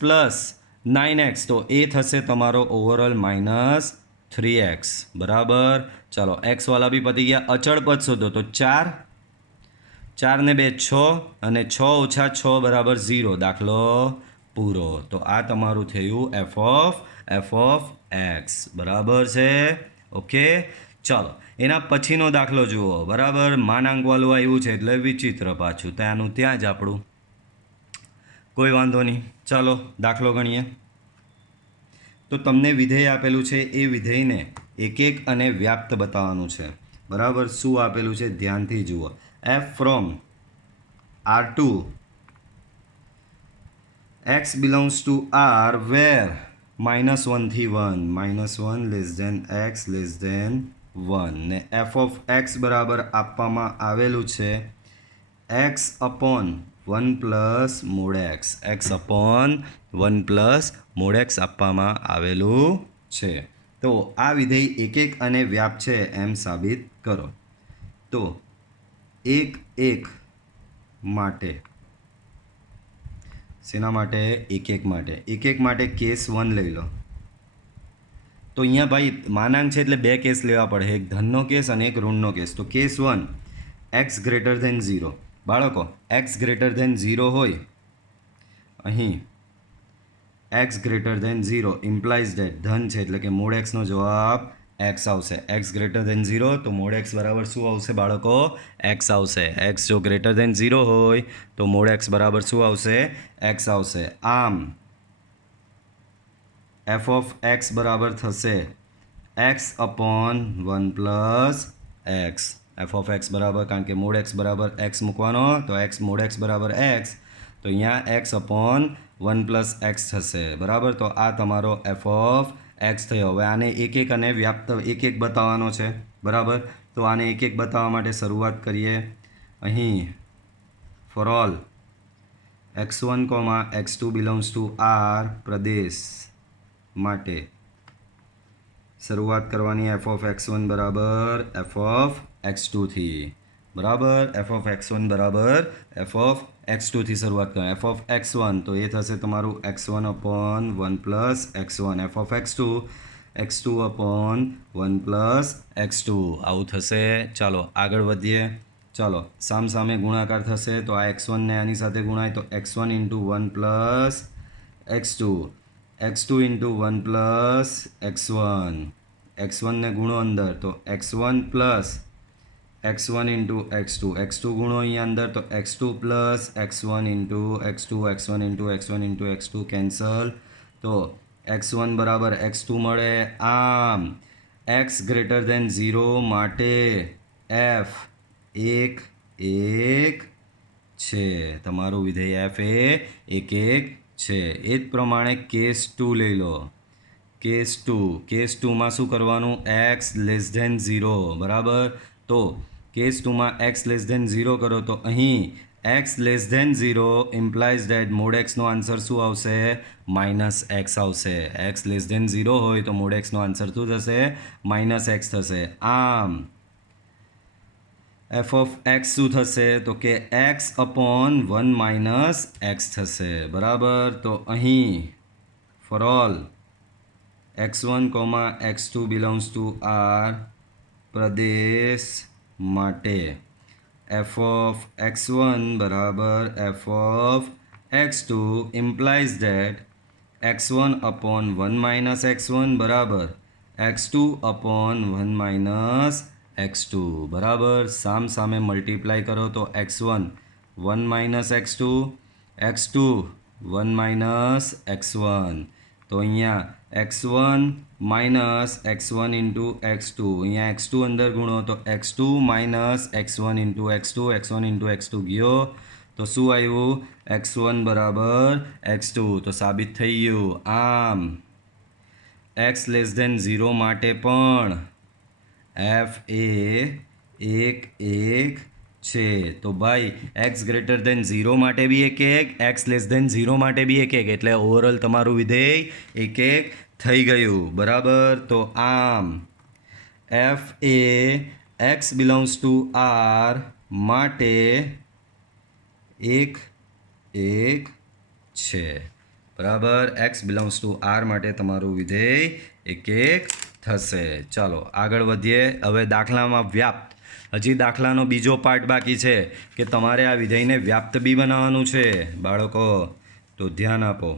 + 9x, તો એ થશે તમારો ઓવરઓલ -3x. બરાબર. ચાલો એક્સવાળા બી પતી ગયા. અચળ પદ શોધો. તો 4 ને 2 6 અને 6 - 6 = 0. દાખલો પૂરો. તો આ તમારું થયું એફ ઓફ એક્સ. બરાબર છે. ઓકે. ચાલો એના પછીનો દાખલો જુઓ. બરાબર. માનાંકવાળું આવ્યું છે એટલે વિચિત્ર પાછું, ત્યાંનું ત્યાં જ આપણું, કોઈ વાંધો નહીં. ચાલો દાખલો ગણીએ. તો તમને વિધેય આપેલું છે એ વિધેયને એક એક અને વ્યાપ્ત બતાવવાનું છે. બરાબર. શું આપેલું છે ધ્યાનથી જુઓ. F from R2 x belongs to R where -1 થી 1 -1 less than x less than 1 ને f ઓફ x બરાબર આપવામાં આવેલું છે x upon 1 plus mode x. x upon 1 plus mode x આપવામાં આવેલું છે. તો આ વિધેય એક એક અને વ્યાપ છે એમ સાબિત કરો. તો એક એક માટે શેના માટે? એક એક માટે. એક એક માટે કેસ 1 લઈ લો. તો અહીંયા ભાઈ માનાંક છે એટલે બે કેસ લેવા પડે, એક ધનનો કેસ અને એક ઋણનો કેસ. તો કેસ 1 x ગ્રેટર ધેન 0. બાળકો x ગ્રેટર ધેન 0 હોય અહીં x greater than 0 implies that ધન છે એટલે કે મોડ x નો જવાબ x આવશે. x ગ્રેટર ધેન 0 તો મોડ x બરાબર શું આવશે બાળકો? x આવશે. x જો ગ્રેટર ધેન 0 હોય તો મોડ x બરાબર શું આવશે? x આવશે. આમ f ઓફ x બરાબર થશે x upon 1 plus x. f of x બરાબર, કારણ કે મોડ x બરાબર x મૂકવાનો તો x મોડ x બરાબર x, તો અહીંયા x અપોન 1 પ્લસ x થશે. બરાબર. તો આ તમારો f ઓફ x થયો. હવે આને એક એક અને વ્યાપ્ત એક એક બતાવવાનો છે. બરાબર. તો આને એક એક બતાવવા માટે શરૂઆત કરીએ. અહીં for all x1, x2 belongs to R પ્રદેશ માટે શરૂઆત કરવાની f ઓફ x1 બરાબર f ઓફ x2 થી. બરાબર. f ઓફ x1 બરાબર f ઓફ x2 થી શરૂઆત કરો. f ઓફ x1 તો એ થશે તમારું x1 upon 1 plus x1. f of x2 upon 1 plus x2 આવું થશે. ચાલો આગળ વધીએ. ચાલો સામે ગુણાકાર થશે તો આ x1 ને આની સાથે ગુણાય તો x1 into 1 plus x2, x2 into 1 plus x1. x1 ને ગુણો અંદર તો x1 plus x1 into x2, x2 ગુણો અહીંયા અંદર તો x2 plus x1 into x2, x1 into x1 into x2 cancel તો x1 બરાબર x2 મળે. આમ x ગ્રેટર ધેન 0 માટે f 1 1 છે. તમારું વિધેય f એ 1 1 છે. એ જ પ્રમાણે કેસ 2 લઈ લો. કેસ 2માં શું કરવાનું? x less than 0. બરાબર. તો કેસ 2માં x લેસ ધેન 0 કરો તો અહીં x less than 0 implies that mod x નો આન્સર શું આવશે? -x આવશે. x લેસ ધેન 0 હોય તો મોડ x નો આન્સર શું થશે? -x થશે. આમ f ઓફ x શું થશે? તો કે x અપોન 1 માઇનસ x થશે. બરાબર. તો અહીં for all x1, x2 belongs to R પ્રદેશ માટે f ઓફ x1 બરાબર f of x2 implies that x1 upon 1 minus x1 બરાબર x2 અપોન 1 માઇનસ x2. બરાબર. સામે મલ્ટીપ્લાય કરો તો x1 1 minus x2, x2 1 minus x1. તો અહીંયા x1 minus x1 into x2, અહીંયા x2 અંદર ગુણો તો x2 minus x1 into x2, x1 into x2 ગયો તો શું આવ્યું? x1 બરાબર x2. તો સાબિત થઈ ગયું. આમ x લેસ ધેન 0 માટે પણ f એ 1 1 છે. તો ભાઈ x ગ્રેટર ધેન 0 માટે બી 1 1, x લેસ ધેન 0 માટે બી 1 1, એટલે ઓવરઓલ તમારું વિધેય 1 1 થઈ ગયું. બરાબર. તો આમ f A x belongs to R માટે 1 1 છે. બરાબર. x બિલોંગ્સ ટુ R માટે તમારું વિધેય 1 1 થશે. ચાલો આગળ વધીએ. હવે દાખલામાં વ્યાપ્ત. હજી દાખલાનો બીજો પાર્ટ બાકી છે કે તમારે આ વિધેયને વ્યાપ્ત બી બનાવવાનું છે બાળકો. તો ધ્યાન આપો.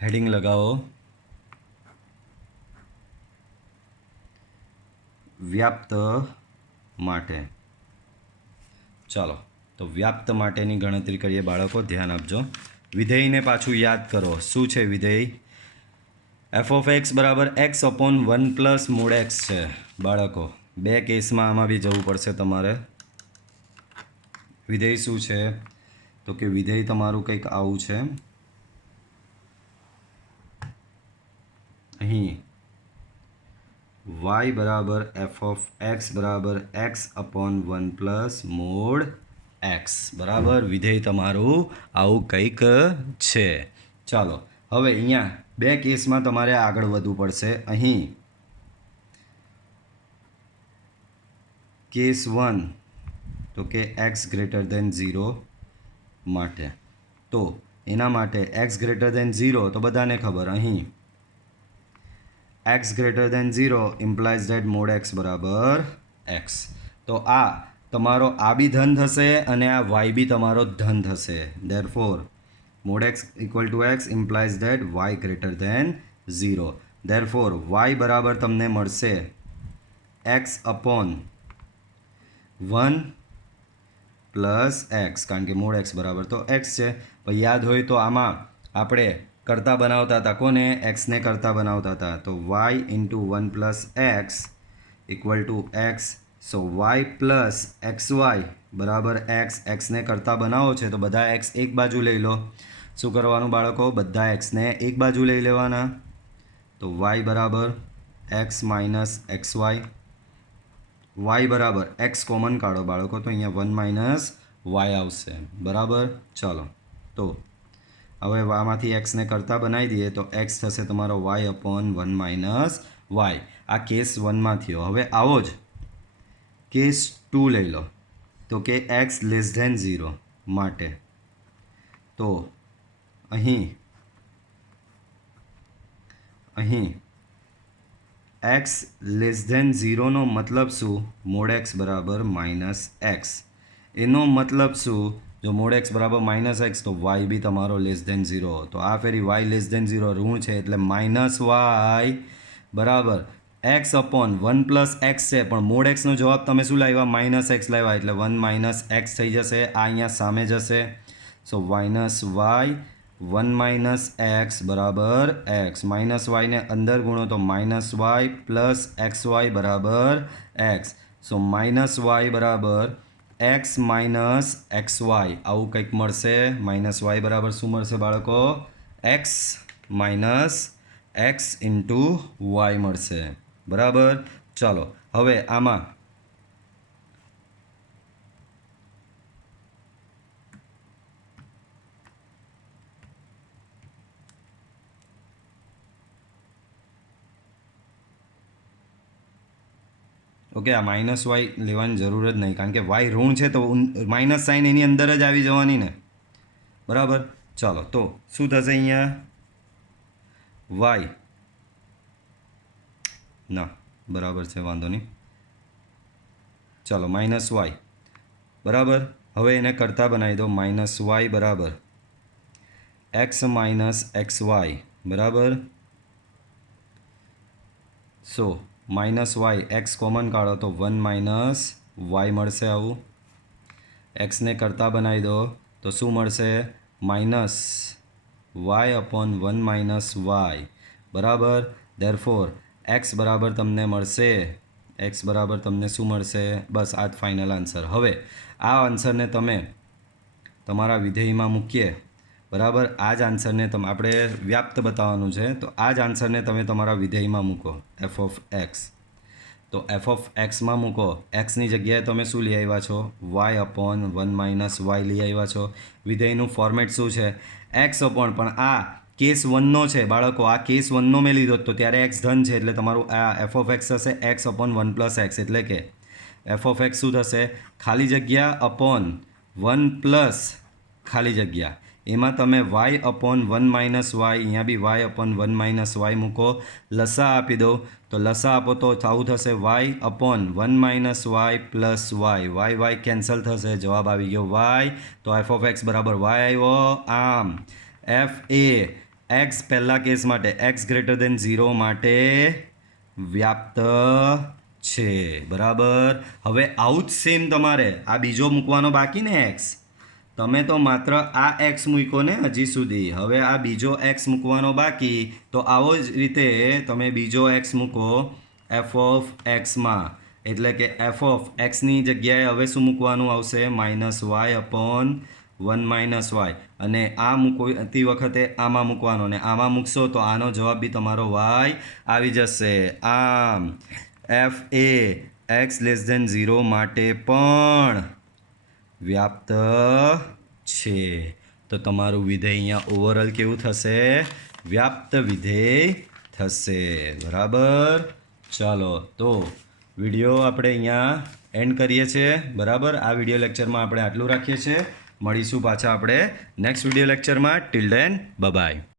હેડિંગ લગાવો. વ્યાપ્ત માટે. ચાલો તો વ્યાપ્ત માટેની ગણતરી કરીએ બાળકો. ધ્યાન આપજો. વિધેયને પાછું યાદ કરો. શું છે વિધેય? એફ ઓફ એક્સ બરાબર એક્સ અપોન 1 પ્લસ મૂળ એક્સ છે બાળકો. બે કેસમાં આમાં બી જવું પડશે તમારે. વિધેય શું છે? તો કે વિધેય તમારું કંઈક આવું છે. અહીં y બરાબર એફ ઓફ એક્સ બરાબર એક્સ અપોન 1 પ્લસ મૂળ એક્સ બરાબર. વિધેય તમારું આવું કંઈક છે. ચાલો હવે અહીંયા બે કેસમાં તમારે આગળ વધવું પડશે. અહીં કેસ 1 તો કે એક્સ ગ્રેટર દેન 0 માટે. તો એના માટે એક્સ ગ્રેટર દેન 0 તો બધાને ખબર. અહીં x greater than 0 implies that mod x બરાબર x. તો આ તમારો આ બી ધન થશે અને આ y બી તમારો ધન થશે. Therefore mode x equal to x implies that y greater than 0. Therefore y બરાબર તમને મળશે x અપોન 1 પ્લસ એક્સ, કારણ કે મોડ એક્સ બરાબર તો એક્સ છે. પણ યાદ હોય તો આમાં આપણે કરતા બનાવતા હતા. કોને? એક્સને કરતા બનાવતા હતા. તો Y into 1 plus X equal to X. So Y plus X Y બરાબર એક્સ. એક્સને કરતા બનાવો છે તો બધા એક્સ એક બાજુ લઈ લો. શું કરવાનું બાળકો? બધા એક્સને એક બાજુ લઈ લેવાના. તો વાય બરાબર X minus X Y. Y બરાબર એક્સ કોમન કાઢો બાળકો, તો અહીંયા 1 માઇનસ વાય આવશે બરાબર. ચાલો તો હવે આમાંથી એક્સને કરતા બનાવી દઈએ તો એક્સ થશે તમારો વાય અપોન 1 માઇનસ વાય. આ કેસ 1માં થયો. હવે આવો જ કેસ 2 લઈ લો. તો કે એક્સ લેસ ધેન 0 માટે. તો અહીં એક્સ લેસ ધેન 0નો મતલબ શું? મોડ એક્સ બરાબર માઇનસ એક્સ. એનો મતલબ શું? જો મોડ એક્સ બરાબર માઇનસ એક્સ તો વાય બી તમારો લેસ ધેન 0. તો આ ફેરી વાય લેસ ધેન 0 ઋણ છે એટલે માઇનસ વાય બરાબર એક્સ અપોન 1 પ્લસ એક્સ છે. પણ મોડ એક્સનો જવાબ તમે શું લાવ્યા? માઇનસ એક્સ લાવ્યા એટલે 1 માઇનસ એક્સ થઈ જશે. આ અહીંયા સામે જશે. So minus Y 1 minus X બરાબર એક્સ. માઇનસ વાયને અંદર ગુણો તો minus Y plus X Y બરાબર એક્સ. સો માઇનસ વાય બરાબર એક્સ માઇનસ એક્સ વાય આવું કંઈક મળશે. માઇનસ વાય બરાબર શું મળશે બાળકો? X minus X into Y મળશે બરાબર. ચાલો હવે આમાં ઓકે આ માઇનસ વાય લેવાની જરૂર જ નહીં, કારણ કે વાય ઋણ છે તો માઇનસ સાઇન એની અંદર જ આવી જવાની ને બરાબર. ચાલો તો શું થશે અહીંયા? વાય ના બરાબર છે, વાંધો નહીં. ચાલો માઇનસ વાય બરાબર. હવે એને કરતા બનાવી દો. માઇનસ વાય બરાબર એક્સ માઇનસ એક્સ વાય બરાબર. સો માઇનસ વાય એક્સ કોમન કાઢો તો 1 માઇનસ વાય મળશે. આવું એક્સને કરતા બનાવી દો તો શું મળશે? Minus Y upon 1 minus Y બરાબર. ધેરફોર એક્સ બરાબર તમને મળશે. એક્સ બરાબર તમને શું મળશે? બસ આ જ ફાઇનલ આન્સર. હવે આ આન્સરને તમે તમારા વિધેયમાં મૂકીએ બરાબર. આ જ આન્સરને તમે આપણે વ્યાપ્ત બતાવવાનું છે તો આ જ આન્સરને તમે તમારા વિધેયમાં મૂકો એફ ઓફ એક્સ. તો એફ ઓફ એક્સમાં મૂકો. એક્સની જગ્યાએ તમે શું લઈ આવ્યા છો? વાય અપોન 1 માઇનસ વાય લઈ આવ્યા છો. વિધેયનું ફોર્મેટ શું છે? એક્સ અપોન, પણ આ કેસ 1નો છે બાળકો. આ કેસ 1નો મેં લીધો તો ત્યારે એક્સ ધન છે એટલે તમારું આ એફ ઓફ એક્સ થશે એક્સ અપોન 1 પ્લસ એક્સ. એટલે કે એફ ઓફ એક્સ શું થશે? ખાલી જગ્યા અપોન 1 પ્લસ ખાલી જગ્યા. એમાં તમે વાય અપોન 1 માઇનસ વાય, અહીંયા B Y upon 1 minus Y મૂકો. લસા આપી દો તો લસા આપો તો આવું થશે Y upon 1 minus Y plus Y. Y Y cancel થશે, જવાબ આવી ગયો વાય. તો એફ ઓફ એક્સ બરાબર વાય આવ્યો. આમ એફ એ એક્સ પહેલા કેસ માટે એક્સ ગ્રેટર દેન 0 માટે વ્યાપ્ત છે બરાબર. હવે આવું જ સેમ તમારે આ બીજો મૂકવાનો બાકી ને એક્સ. તમે તો માત્ર આ એક્સ મૂક્યો ને હજી સુધી, હવે આ બીજો એક્સ મૂકવાનો બાકી. તો આવો જ રીતે તમે બીજો એક્સ મૂકો એફ ઓફ એક્સમાં, એટલે કે એફ ઓફ એક્સની જગ્યાએ હવે શું મૂકવાનું આવશે? -y/1 - અને આ મૂકતી વખતે આમાં મૂકવાનો, ને આમાં મૂકશો તો આનો જવાબ બી તમારો y આવી જશે. આમ એફ એ x<0 માટે પણ વ્યાપ્ત છે. તો તમારું વિધેય અહીંયા ઓવરઓલ કેવું થશે? વ્યાપ્ત વિધેય થશે. બરાબર. ચાલો તો વિડીયો આપણે અહીંયા એન્ડ કરીએ છીએ. બરાબર. આ વિડીયો લેક્ચરમાં આપણે આટલું રાખીએ છીએ. મળીશું પાછા આપણે નેક્સ્ટ વિડીયો લેક્ચરમાં. Till then by.